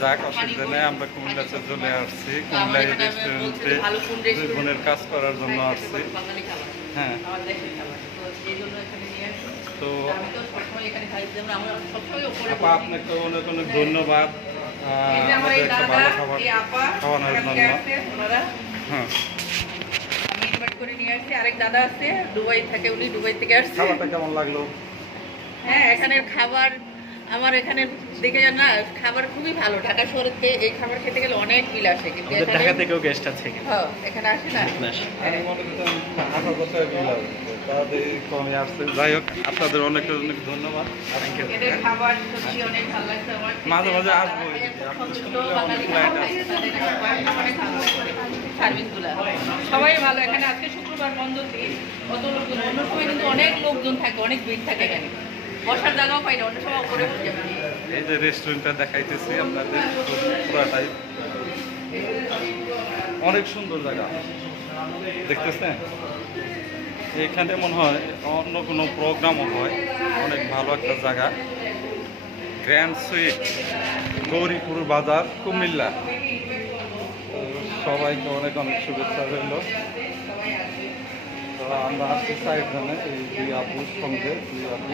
যাক অসুবিধা নেই আমরা কুমিল্লাতে চলে আসছি কুমিল্লা রেস্টুরেন্টে দুই বোনের কাজ করার জন্য হ্যাঁ, আসছি। হ্যাঁ। তো আপা আপনাকে অনেক অনেক ধন্যবাদ। একটা ভালো খাবার খাওয়ানোর জন্য। হ্যাঁ। করে নিয়ে আসছি। আরেক দাদা আছে, দুবাই থাকে, উনি দুবাই থেকে আসছে। খাবারটা কেমন লাগল? হ্যাঁ এখানের খাবার আমার এখানে দেখে যান না খাবার খুবই ভালো ঢাকা শহরের থেকে এই খাবার খেতে গেলে অনেক বিল আসে কিন্তু ঢাকা থেকেও গেস্ট আছে এখানে। হ্যাঁ, এখানে আসে না আমি মনে করতাম আঠারো বছর তাদের কমে আসছে যাই হোক আপনাদের অনেক অনেক ধন্যবাদ এদের খাবার সত্যি অনেক ভালো লাগছে আমার মাঝে মাঝে আসব। সার্ভিসগুলো। সবাই ভালো এখানে আজকে শুক্রবার বন্ধ দিন অত লোকজন অন্য সময় কিন্তু অনেক লোকজন থাকে অনেক ভিড় থাকে এখানে বসার জায়গাও পাই না অন্য সময় উপরে এই যে রেস্টুরেন্টটা দেখাইতেছি আপনাদের পুরাটাই। অনেক সুন্দর জায়গা। দেখতেছেন? এখানে মনে হয় অন্য কোনো প্রোগ্রামও হয়। অনেক ভালো একটা জায়গা। গ্র্যান্ড সুইট গৌরীপুর বাজার, কুমিল্লা। সবাইকে অনেক অনেক শুভেচ্ছা রইল। আমরা আসছি চারজনে এই দুই আপুর সঙ্গে, দুই আপু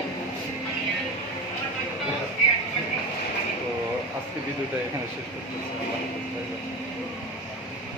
তো আজকে ভিডিওটা এখানে শেষ করতেছি।